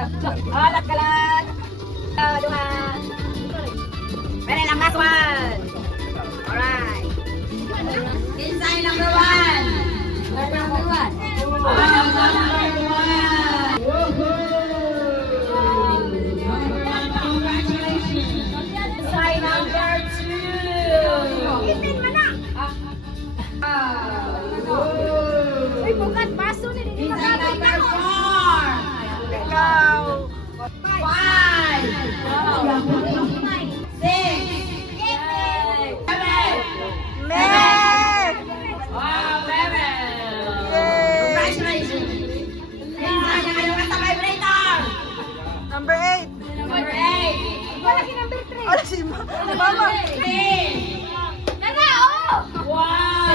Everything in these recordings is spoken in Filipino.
Alat kalat. Dua. Pwede lang, last one. Alright. Inside number one. Number one. Number one. Inside number two. Ipin mo na. Uy, bukat. Baso na. Inside number four. Ikaw. Five. Six. Seven. Meg! Wow, seven. Yay! Congratulations. Inside na kayo sa vibrator. Number 8. Number eight. Wala ki number three. Wala si Mama. Three. Tara, oh! Wow!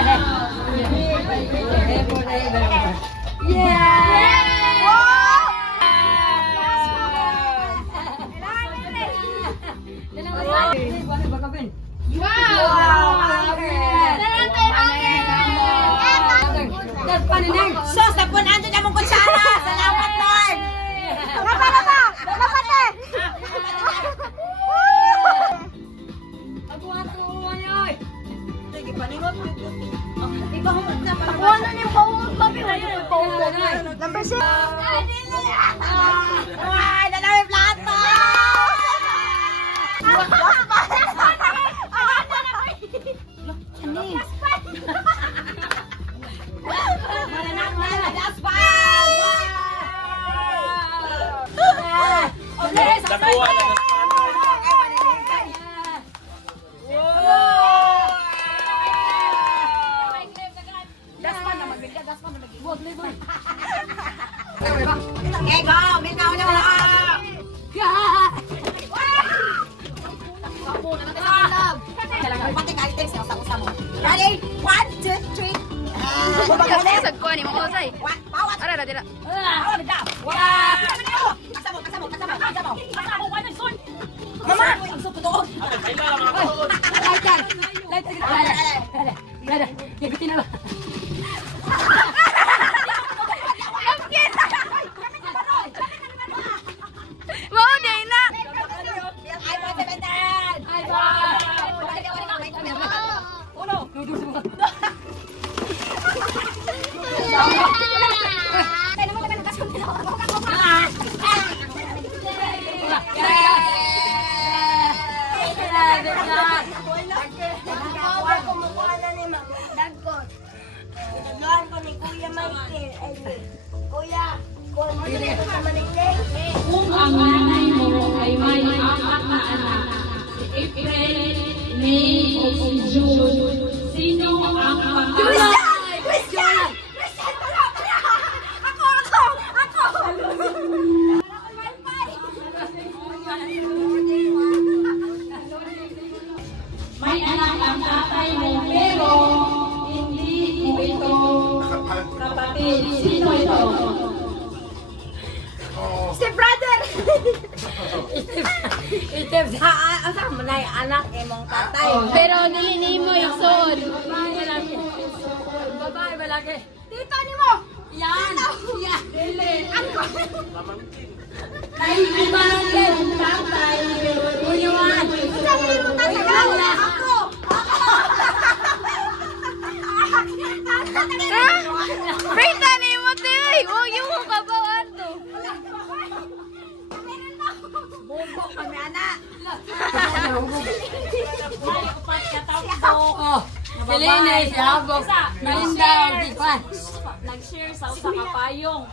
Yeah! Wow! Sos, napunan doon na mong kutsara! Salamat, Lord! Lapa! Lapate! Sige, paningot. Ipahumot na pala. Ano niyo Number 6. Ay, dalawi plato! Last one! Okay, Nakuha na ng Okay, go! Bitaw na mo! Pati ka, items na usap-usap mo. Ready? 1, 2, 3. Sa kuha ni mo usay. Bawat! Ara ra dira. Bawat! Bitaw! Wow! Kasamo! Mama! Ang suko doon! Mo day na. Ay, mo, sebentar! Ay, mo! Uno! Kung ang nanay mo ay may 4 na anak, si April, May, o si June, sino ang pangalan? May anak ang tatay mo, pero hindi mo ito kapatid. Sino ito? Si brother! Step sa asam na anak imong tatay. Pero dili mo igsoon. Babae balaki. Tito ni mo. Yan. Yan. Dili. Ako. Ay, imanin ang tatay, pero Unuan. Sabi mo tatay. Ako. Brita ni mo tay. Oh, yung kabawan to. Bobo kami anak. Selena si Habok, Melinda Ortipan. nag-share sa usa ka payong.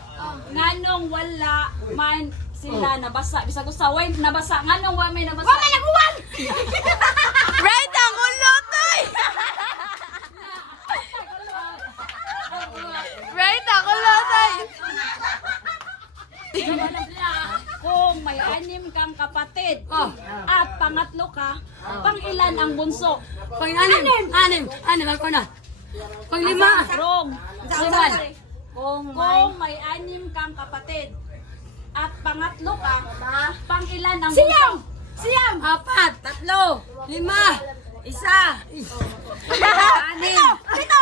Nganong wala man sila nabasa. Bisag usa way nabasa. Nganong wa may nabasa. Wala naguwan. Brita ang ulo tay. Brita ang ulo tay. Kung may 6 kang kapatid at pangatlo ka, pang-ilan ang bunso? Anim ako na. Pang-5. Wrong. Pang-1. Kung may 6 kang kapatid at pangatlo ka, pang-ilan ang bunso? Siyam. 4, 3, 5, 1. Dito. Dito.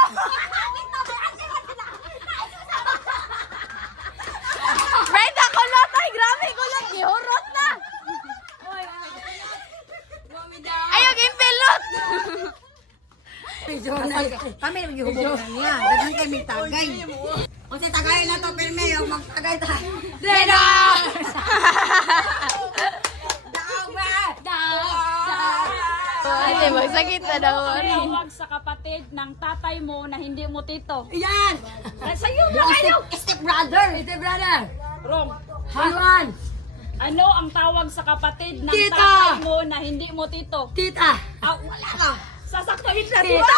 Brita ang ulo tay. Grabe ko Kami naghihubog na niya. Dagan kami tagay. O si tagay na to, pirme. O magtagay ta. Dino! Daw ba? Ate, magsakit na daw. Tawag sa kapatid ng tatay mo na hindi mo tito. Yan! Sa'yo na kayo! Step brother. Ito, brother! Wrong. Haluan! Ano ang tawag sa kapatid ng Tita! tatay mo na hindi mo tito? Tita! Ah, wala ka. Sasaktuhin na Tita!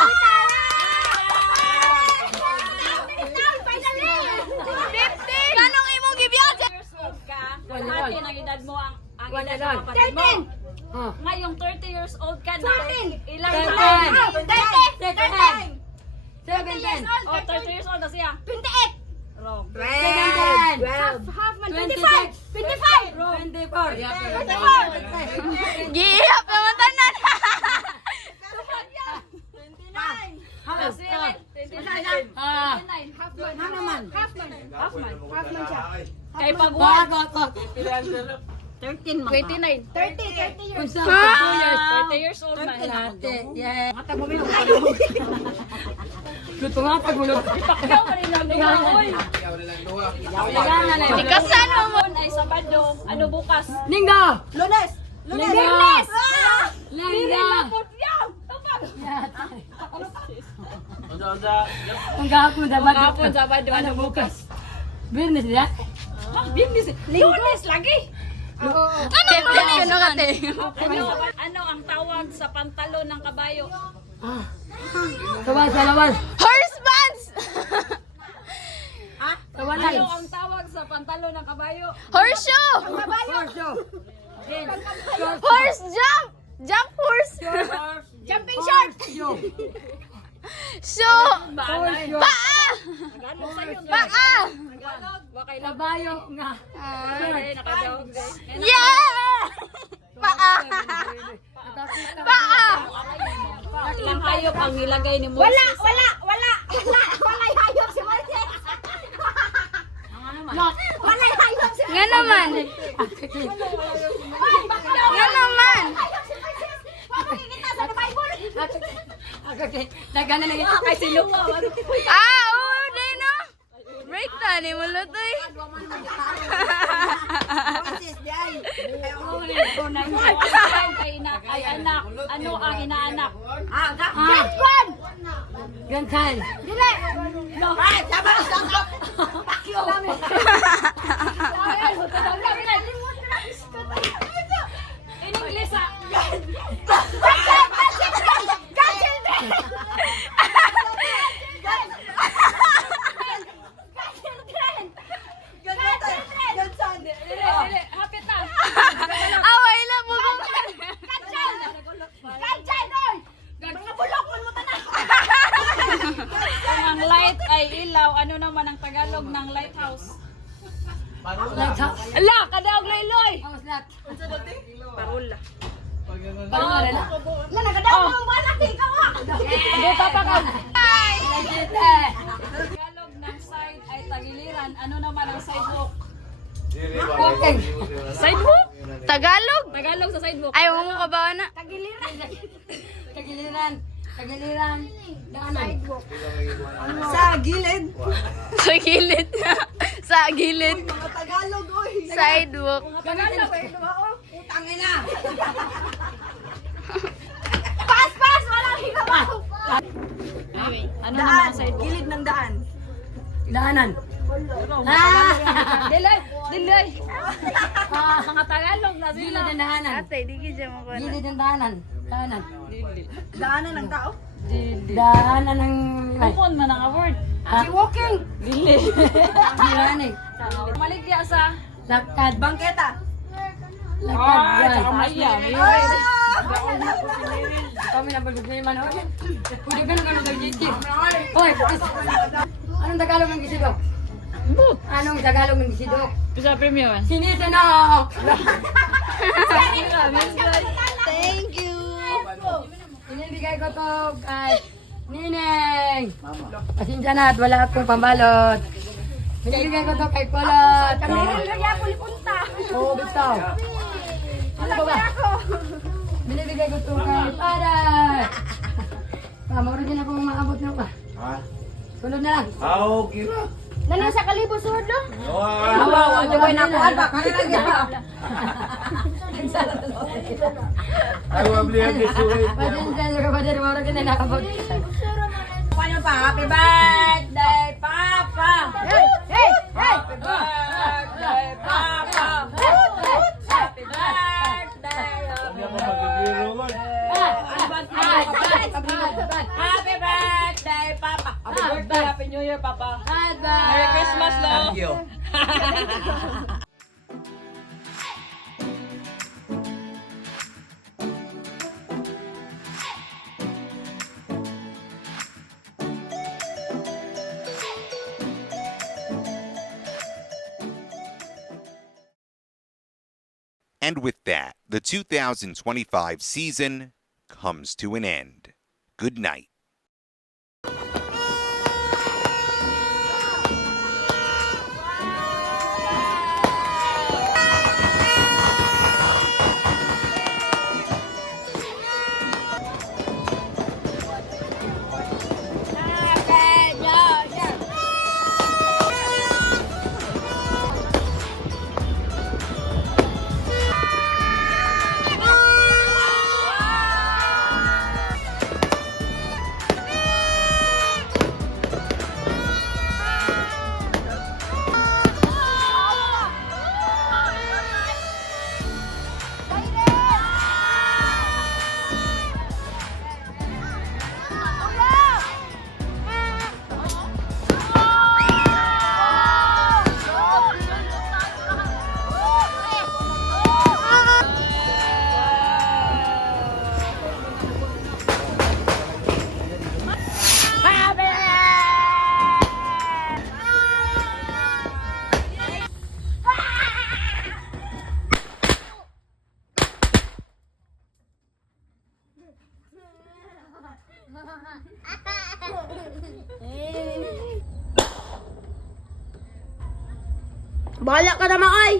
Kanong imong gibiyahe? years old ka, Wala hati yun. ng edad mo ang Wala edad ng yun. kapatid mo. Oh. Ngayong 30 years old ka na, ilang 13. taon? 17! Oh, 30 years old na siya. 28. Wrong. 17! Half man. 25! 25. 24! Gihap naman tanan. Kasi, 29. Ah! 29. Half man siya. Kay pag Bakit? 13 man. 29. 30 years. Kung saan? 30 years old na. Ate, yeah. Matag mo minum. Gusto nga pagulo. Ikaw ka rin lang duha, oy. Liganan na yun. Ikasan mo mo. Ay Sabado, ano bukas? Linggo! Lunes. Linggo! Linggo! Ang gahapon dapat. Kapon, Sabado, ano bukas? Birnes ya? Lunes lagi. Ano ka te? Ano ang tawag sa pantalon ng kabayo? Kawan sa lawan. Horse pants! Kawanan. Ano ang tawag sa pantalon ng kabayo? Horseshoe! Korso. Horse jump! Jump horse! Jumping shorts. Shoe! Korso. Paa! Tagalog sa'yo. Paa! Wakay lang. Kabayo nga. Ay, nakadawag din. Yeah! Paa! Paa! Ilang hayop ang nilagay ni Moses? Wala hayop si Moises. Wala hayop si Nga naman! Nga naman! hayop si Moises. Makikita sa Bible. Nagana na yun. Ay, si Lua. Oo, day no! Break na, ni mo lutoy. Moises dai. Ay, anak. Ano ang inaanak? Ganwan. Gantan. Dili. Ay, sama. Pakyo. In English, ah. Dili, hapit na. Away na po ko. Kung ang light ay ilaw, ano naman ang Tagalog ng lighthouse? Ala, kadaog layloy. Auslat. Parula. Parula na. Buta pa ka. Lagite. Tagalog ng side ay tagiliran. Ano naman ang sidewalk? Walking. Sidewalk? Tagalog? Tagalog sa sidewalk. Ayaw mo ka ba na? Tagiliran. Tagiliran. Daanan. Sa gilid. Sa gilid. Sa gilid. Mga Tagalog oy. Sidewalk. Gamitin. Utang ina. Pas, walang higabaw. Ano naman ang sidewalk? Gilid ng daan. Daanan. Diloy! Diloy! Mga Tagalog na sila. Gilid ng daanan. Ate, di ka dyan mo ko na. Gilid ng daanan. Daanan. Daanan ng tao. Daanan ng... Kupon man ang award. Walking. Dili. Daanan. Maligya sa... Lakad. Bangketa. Lakad. Yan. Ay, Kami na pag-gagawin man. Pwede ka na kami mag-gitip. Hoy! Anong Tagalog ng gisidok? Anong Tagalog ng gisidok? Bisa premium. Sinisinok! Thank you. Inibigay ko to kay Nineng. Pasensya na at wala akong pambalot. Binibigay ko to kay Kulot. Oo, bitaw. Ano ba ba? Binibigay ko to kay Paray. Maurin din ako maabot nyo pa. Ha? Sunod na lang. Okay ra. Nanong sa kalibo suod no? Wow. Ano ba nakuhan ba? Kaya lang yan. Ay, wablihan ni Suhay. Pasensya sa kapatid, maurin din na nakabot. Paano pa? Happy birthday, Papa! Hey! Hey! Hey! Happy birthday, Papa! Happy birthday! Hindi ako magigiro man. Happy birthday, Papa! Happy birthday, Happy New Year, Papa! Merry Christmas, love! Thank you. And with that, the 2025 season comes to an end. Good night. Bahala ka naman ay!